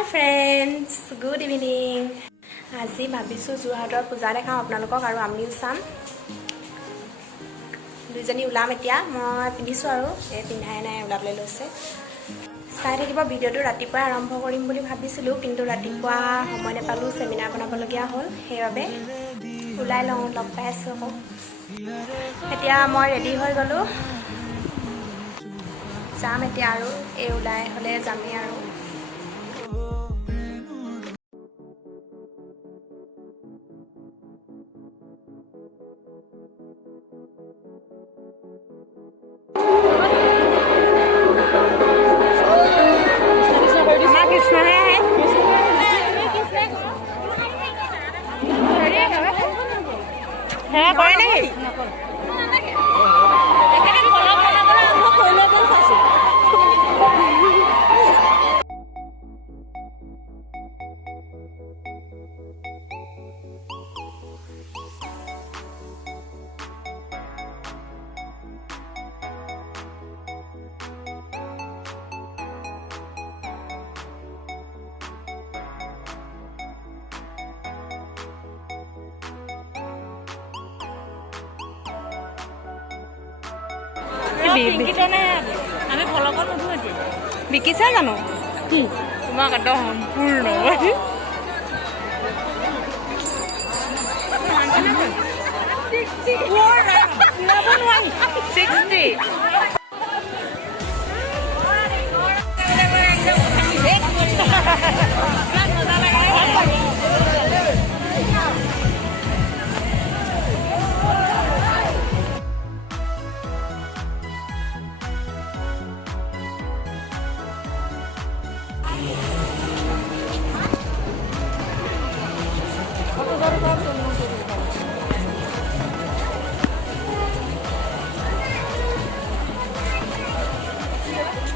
Hi friends, good evening. আজি ভাবিছো জোৰহাটৰ পূজা দেখাম আপোনালোকক আৰু আমিও চাম। দুইজনী ওলাম এতিয়া। মই পিন্ধিছো আৰু এই পিন্ধাই নাই ওলাবলৈ লৈছে। চাই থাকিব ভিডিঅ'টো ৰাতিপুৱা আৰম্ভ কৰিম বুলি ভাবিছিলো কিন্তু ৰাতিপুৱা সময় নাপালো সেমিনাৰ বনাবলগীয়া হ'ল সেইবাবে ওলাই লওঁ লগ পাই আছো আকৌ। এতিয়া মই ৰেডি হৈ গলো। যাম এতিয়া আৰু এই ওলাই হ'লে যামেই আৰু। আমি ফলকত নুঠো এতিয়া বিকিছা জানো তোমাক একদম সম্পূৰ্ণ 60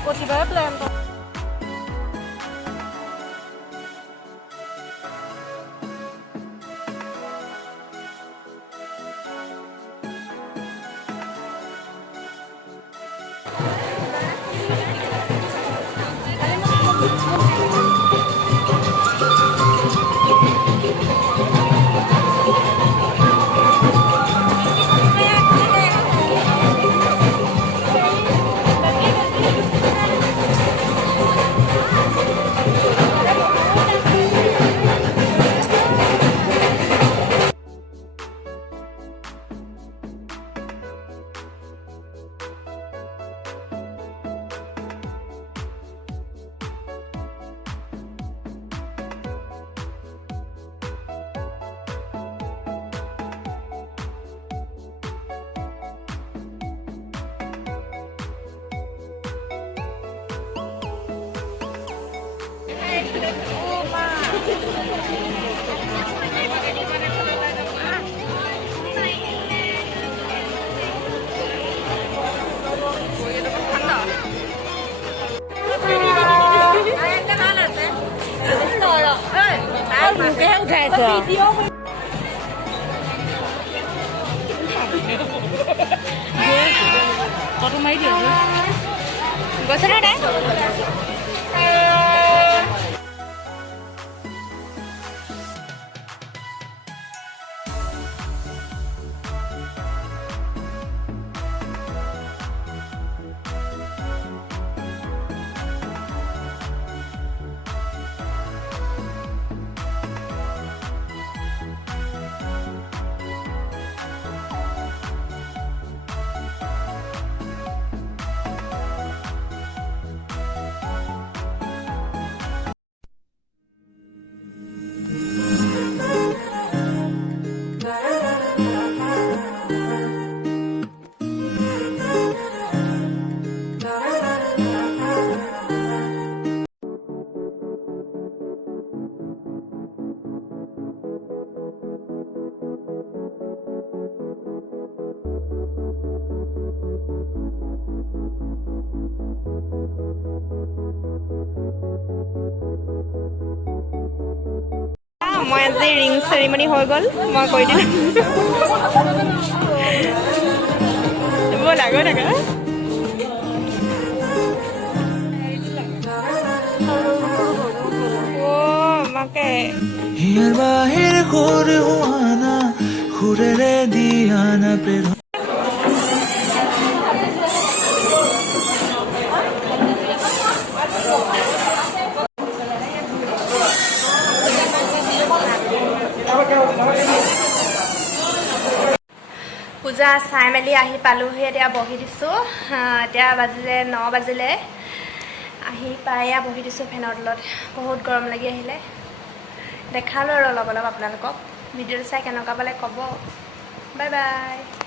प्रतिभा plan Foto mai dia. Gosok ada? মই আজি ৰিং সেৰিমনি হৈ গল মই কৈ দিম বলা গৈ থাকা হিয়াৰ বাহিৰ সুৰ হোৱানা সুৰেৰে দিয়ানা প্ৰেৰণ পূজা চাই মেলি আহি পালোহি এতিয়া বহি দিছোঁ এতিয়া বাজিলে 9 বাজিলে আহি পাই বহি দিছোঁ ফেনৰ তলত বহুত গৰম লাগি আহিলে দেখালোঁ আৰু অলপ অলপ আপোনালোকক ভিডিঅ'টো চাই কেনেকুৱা পালে ক'ব বাই বাই